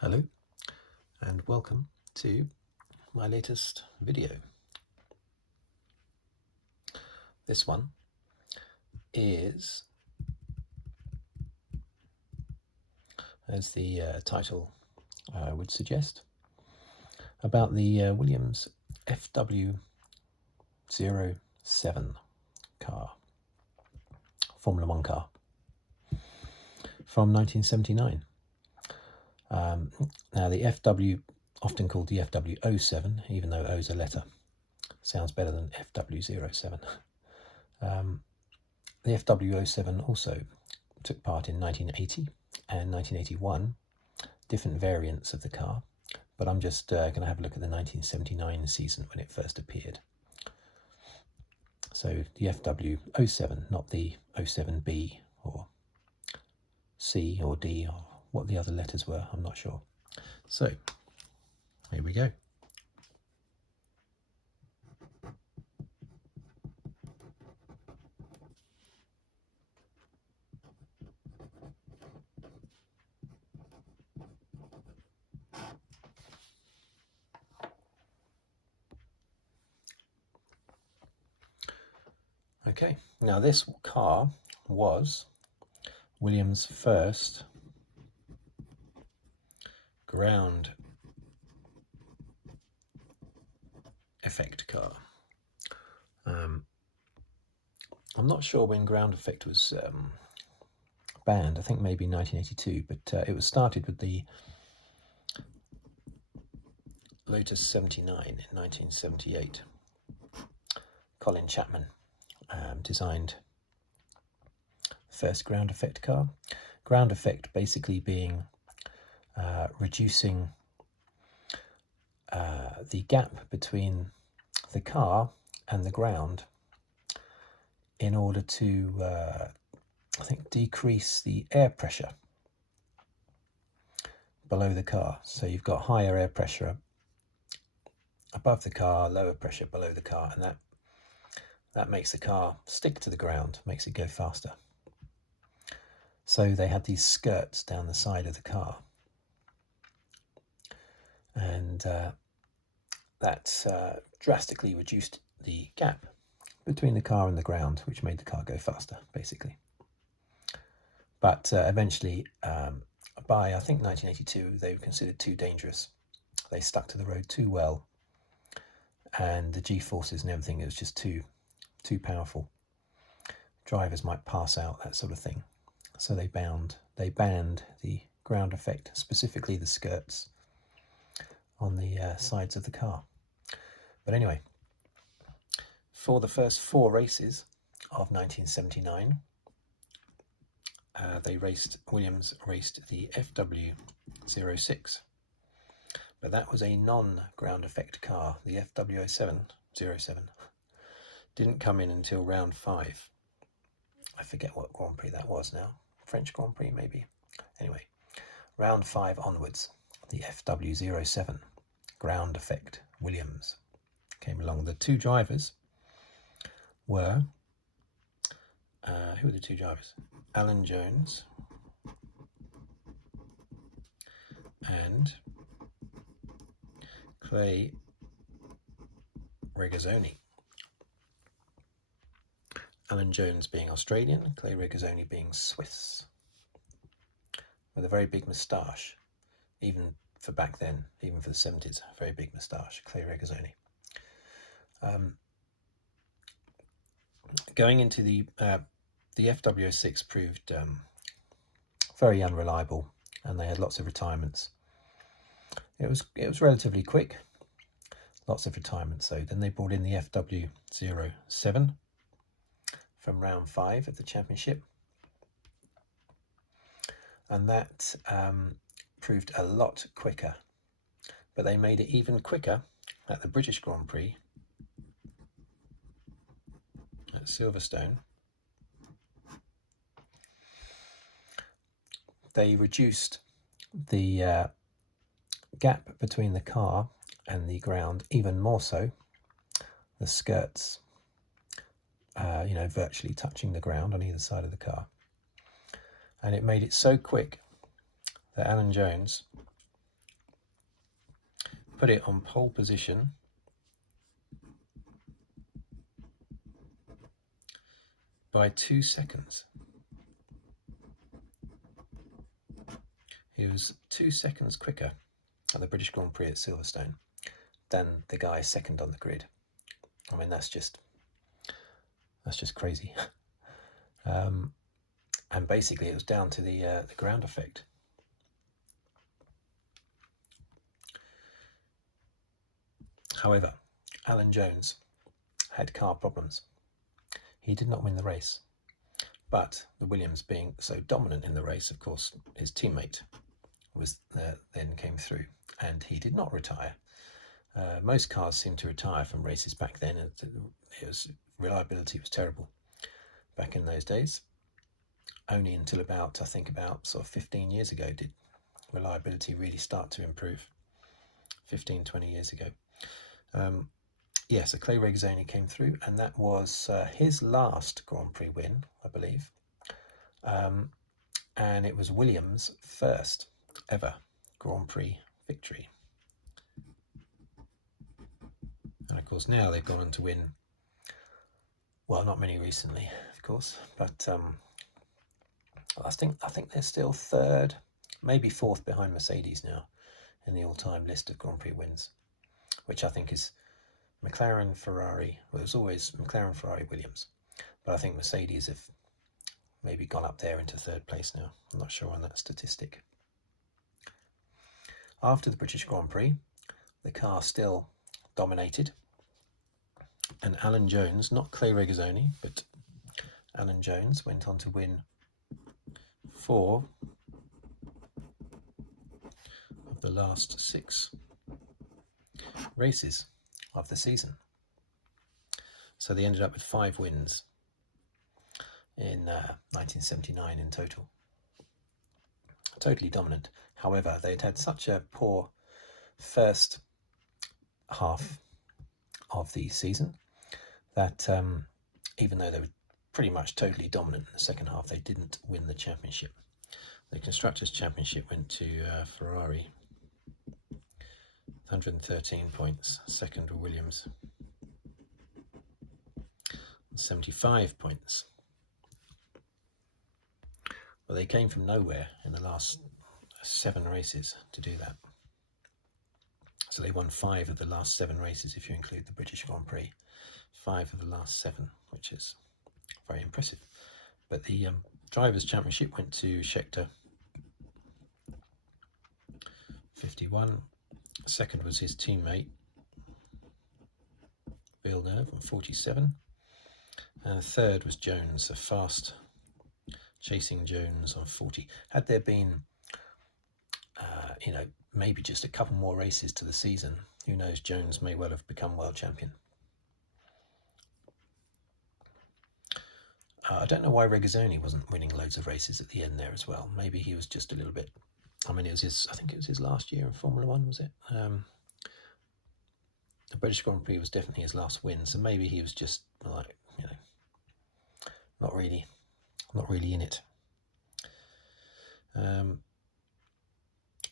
Hello and welcome to my latest video. This one is, as the title would suggest, about the Williams FW07 car, Formula One car from 1979. Now the FW, often called the FW07, even though O's a letter, sounds better than FW07. The FW07 also took part in 1980 and 1981, different variants of the car, but I'm just going to have a look at the 1979 season when it first appeared. So the FW07, not the 07B or C or D or what the other letters were, I'm not sure. So here we go. Okay, now this car was Williams' first ground effect car. I'm not sure when ground effect was banned. I think maybe 1982, but it was started with the Lotus 79 in 1978. Colin Chapman designed the first ground effect car. Ground effect basically being reducing the gap between the car and the ground in order to, I think, decrease the air pressure below the car. So you've got higher air pressure above the car, lower pressure below the car, and that makes the car stick to the ground, makes it go faster. So they had these skirts down the side of the car, and that drastically reduced the gap between the car and the ground, which made the car go faster, basically. But eventually, by I think 1982, they were considered too dangerous. They stuck to the road too well, and the G-forces and everything, it was just too powerful. Drivers might pass out, that sort of thing. So they banned the ground effect, specifically the skirts on the sides of the car. But anyway, for the first 4 races of 1979, Williams raced the FW06, but that was a non-ground effect car. The FW07 didn't come in until round 5. I forget what Grand Prix that was now. French Grand Prix, maybe. Anyway, round 5 onwards, the FW07 ground effect Williams came along. The 2 drivers were, who were the 2 drivers? Alan Jones and Clay Regazzoni. Alan Jones being Australian, Clay Regazzoni being Swiss, with a very big moustache, even for back then, even for the 70s, a very big moustache, Clay Regazzoni. Going into the FW06 proved very unreliable, and they had lots of retirements. It was relatively quick, lots of retirements. So then they brought in the FW07 from round 5 of the championship, and that proved a lot quicker. But they made it even quicker at the British Grand Prix at Silverstone. They reduced the gap between the car and the ground even more so. The skirts, virtually touching the ground on either side of the car. And it made it so quick that Alan Jones put it on pole position by 2 seconds. He was 2 seconds quicker at the British Grand Prix at Silverstone than the guy second on the grid. I mean, that's just crazy. And basically, it was down to the ground effect. However, Alan Jones had car problems. He did not win the race, but the Williams being so dominant in the race, of course, his teammate was then came through, and he did not retire. Most cars seemed to retire from races back then, and reliability was terrible back in those days. Only until about sort of 15 years ago did reliability really start to improve. 15, 20 years ago. So Clay Regazzoni came through, and that was his last Grand Prix win, I believe. And it was Williams' first ever Grand Prix victory. And of course now they've gone on to win, well, not many recently, of course, but I think they're still third, maybe fourth behind Mercedes now in the all-time list of Grand Prix wins, which I think is McLaren, Ferrari. Well, it was always McLaren, Ferrari, Williams, but I think Mercedes have maybe gone up there into third place now. I'm not sure on that statistic. After the British Grand Prix, the car still dominated, and Alan Jones, not Clay Regazzoni, but Alan Jones, went on to win 4 of the last 6 races of the season. So they ended up with 5 wins in 1979 in total. Totally dominant. However, they'd had such a poor first half of the season that even though they were pretty much totally dominant in the second half, they didn't win the championship. The Constructors' Championship went to Ferrari, 113 points. Second were Williams, 75 points. Well, they came from nowhere in the last 7 races to do that. So they won 5 of the last 7 races, if you include the British Grand Prix. 5 of the last 7, which is very impressive. But the Drivers' Championship went to Scheckter, 51. Second was his teammate, Villeneuve, on 47. And third was Jones, a fast chasing Jones on 40. Had there been, maybe just a couple more races to the season, who knows, Jones may well have become world champion. I don't know why Regazzoni wasn't winning loads of races at the end there as well. Maybe he was just a little bit, I think it was his last year in Formula One, was it? The British Grand Prix was definitely his last win, so maybe he was just like, not really in it.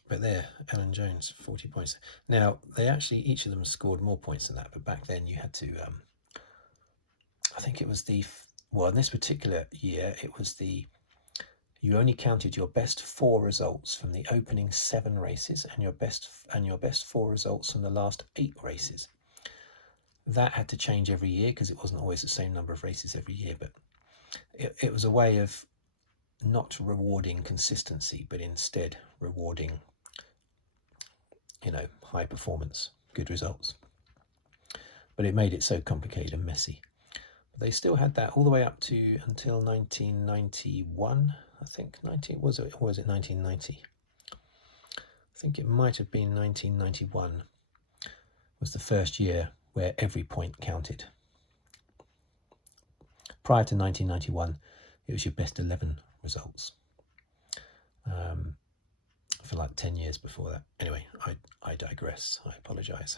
But there, Alan Jones, 40 points. Now, they actually, each of them scored more points than that, but back then you had to, I think it was in this particular year, you only counted your best 4 results from the opening 7 races and your best 4 results from the last 8 races. That had to change every year because it wasn't always the same number of races every year, but it was a way of not rewarding consistency, but instead rewarding, high performance, good results. But it made it so complicated and messy. But they still had that all the way up to until 1991, I think. Was it 1990? I think it might have been 1991 was the first year where every point counted. Prior to 1991, it was your best 11 results. For like 10 years before that. Anyway, I digress. I apologise.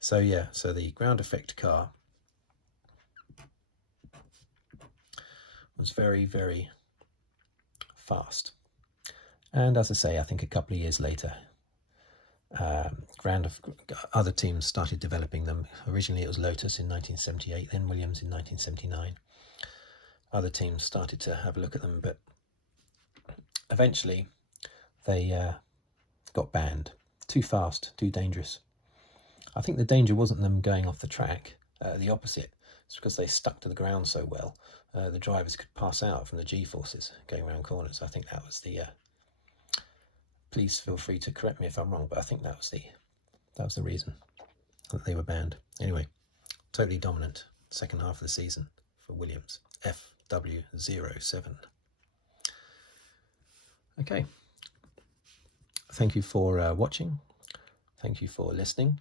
So the ground effect car was very, very fast. And as I say, I think a couple of years later, other teams started developing them. Originally it was Lotus in 1978, then Williams in 1979. Other teams started to have a look at them, but eventually they got banned. Too fast, too dangerous. I think the danger wasn't them going off the track, the opposite. It's because they stuck to the ground so well. The drivers could pass out from the G-forces going around corners. I think that was the... please feel free to correct me if I'm wrong, but I think that was the reason that they were banned. Anyway, totally dominant second half of the season for Williams. FW07. Okay. Thank you for watching. Thank you for listening.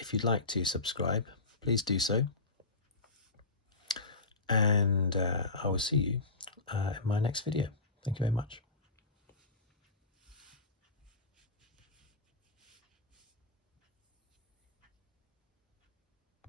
If you'd like to subscribe, please do so. And I will see you in my next video. Thank you very much.